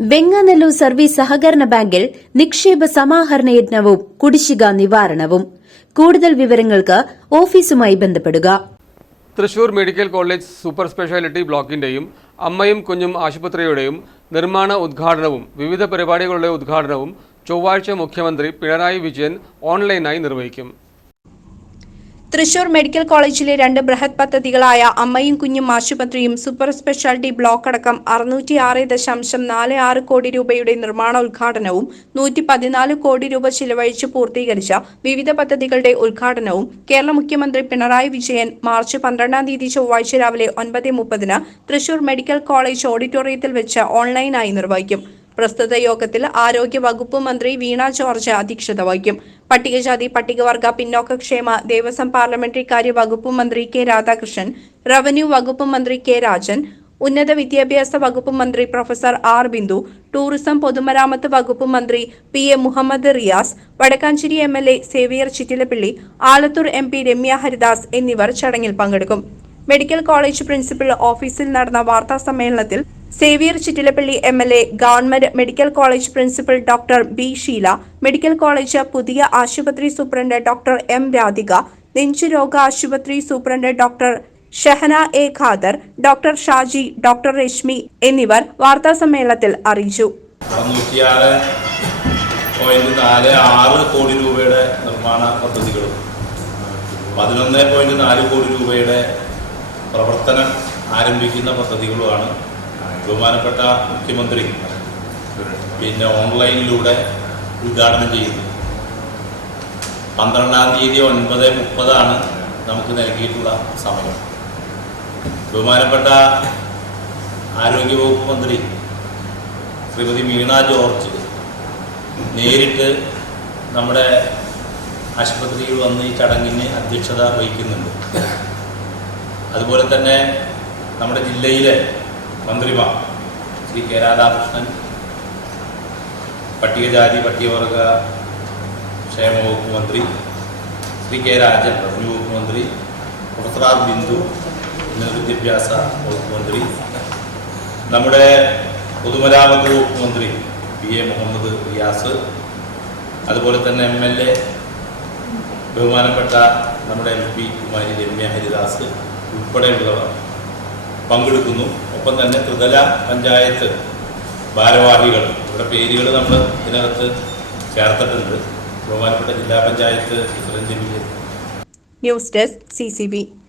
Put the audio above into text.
Venganallur service സഹകരണ ബാങ്കിൽ നിക്ഷേപ സമാഹരണ യജ്ഞവും കുടിശ്ശിക നിവാരണവും. കൂടുതൽ വിവരങ്ങൾക്ക് ഓഫീസുമായി ബന്ധപ്പെടുക. Thrissur medical college super speciality ബ്ലോക്കിന്റെയും അമ്മയും കുഞ്ഞും ആശുപത്രിയുടെയും നിർമ്മാണ ഉദ്ഘാടനവും വിവിധ പരിപാടികളുടെ ഉദ്ഘാടനവും ചൊവ്വാഴ്ച മുഖ്യമന്ത്രി പിണറായി വിജയൻ ഓൺലൈനായി നിർവഹിക്കും. തൃശൂർ മെഡിക്കൽ കോളേജിലെ രണ്ട് ബൃഹത് പദ്ധതികളായ അമ്മയും കുഞ്ഞും ആശുപത്രിയും സൂപ്പർ സ്പെഷ്യാലിറ്റി ബ്ലോക്ക് അടക്കം അറുന്നൂറ്റിയാറ് ദശാംശം നാല് ആറ് കോടി രൂപയുടെ നിർമ്മാണ ഉദ്ഘാടനവും നൂറ്റി പതിനാല് കോടി രൂപ ചിലവഴിച്ച് പൂർത്തീകരിച്ച വിവിധ പദ്ധതികളുടെ ഉദ്ഘാടനവും കേരള മുഖ്യമന്ത്രി പിണറായി വിജയൻ മാർച്ച് പന്ത്രണ്ടാം തീയതി ചൊവ്വാഴ്ച രാവിലെ ഒൻപത് മുപ്പതിന് തൃശൂർ മെഡിക്കൽ കോളേജ് ഓഡിറ്റോറിയത്തിൽ വെച്ച് ഓൺലൈനായി നിർവഹിക്കും. പ്രസ്തുത യോഗത്തിൽ ആരോഗ്യ വകുപ്പ് മന്ത്രി വീണ ജോർജ് അധ്യക്ഷത വഹിക്കും. പട്ടികജാതി പട്ടികവർഗ പിന്നോക്കക്ഷേമ ദേവസ്വം പാർലമെന്ററി കാര്യ വകുപ്പ് മന്ത്രി കെ രാധാകൃഷ്ണൻ റവന്യൂ വകുപ്പ് മന്ത്രി കെ രാജൻ ഉന്നത വിദ്യാഭ്യാസ വകുപ്പ് മന്ത്രി പ്രൊഫസർ ആർ ബിന്ദു ടൂറിസം പൊതുമരാമത്ത് വകുപ്പ് മന്ത്രി P A Muhammad Riyas Vadakkanchery M L A Xavier Chittilappally Alathur M P Ramya Haridas എന്നിവർ ചടങ്ങിൽ പങ്കെടുക്കും. മെഡിക്കൽ കോളേജ് പ്രിൻസിപ്പൽ ഓഫീസിൽ നടന്ന വാർത്താ സമ്മേളനത്തിൽ Xavier Chittilappally M L A government medical college principal doctor B Sheela medical college പുതിയ ആശുപത്രി superintendent doctor M Radhika നെഞ്ചുരോഗ ആശുപത്രി superintendent doctor Shahana A Khader doctor Shaji doctor Reshmi എന്നിവർ വാർത്താ സമ്മേളനത്തിൽ അറിയിച്ചു. കോടി രൂപയുടെ നിർമ്മാണ പദ്ധതികളും പതിനൊന്ന് പോയിന്റ് നാല് കോടി രൂപയുടെ പ്രവർത്തനം ആരംഭിക്കുന്ന പദ്ധതികളുമാണ് ബഹുമാനപ്പെട്ട മുഖ്യമന്ത്രി പിന്നെ ഓൺലൈനിലൂടെ ഉദ്ഘാടനം ചെയ്തു. പന്ത്രണ്ടാം തീയതി ഒൻപത് മുപ്പതാണ് നമുക്ക് നൽകിയിട്ടുള്ള സമയം. ബഹുമാനപ്പെട്ട ആരോഗ്യവകുപ്പ് മന്ത്രി ശ്രീമതി വീണ ജോർജ് നേരിട്ട് നമ്മുടെ ആശുപത്രിയിൽ വന്ന് ഈ ചടങ്ങിന് അധ്യക്ഷത വഹിക്കുന്നുണ്ട്. അതുപോലെ തന്നെ നമ്മുടെ ജില്ലയിലെ മന്ത്രിമാർ ശ്രീ കെ രാധാകൃഷ്ണൻ പട്ടികജാതി പട്ടികവർഗ ക്ഷേമ വകുപ്പ് മന്ത്രി ശ്രീ കെ രാജൻ റവന്യൂ വകുപ്പ് മന്ത്രി പ്രൊഫസർ ബിന്ദു വിദ്യാഭ്യാസ വകുപ്പ് മന്ത്രി നമ്മുടെ പൊതുമരാമത്ത് വകുപ്പ് മന്ത്രി പി എ മുഹമ്മദ് റിയാസ് അതുപോലെ തന്നെ എം എൽ എ ബഹുമാനപ്പെട്ട നമ്മുടെ എം പി കുമാരി രമ്യ ഹരിദാസ് ഉൾപ്പെടെയുള്ളവർ പങ്കെടുക്കുന്നു. ഒപ്പം തന്നെ ത്രിതല പഞ്ചായത്ത് ഭാരവാഹികൾ. ഇവിടെ പേരുകൾ നമ്മൾ ഇതിനകത്ത് ചേർത്തിട്ടുണ്ട്. ബഹുമാനപ്പെട്ട ജില്ലാ panchayat president news desk C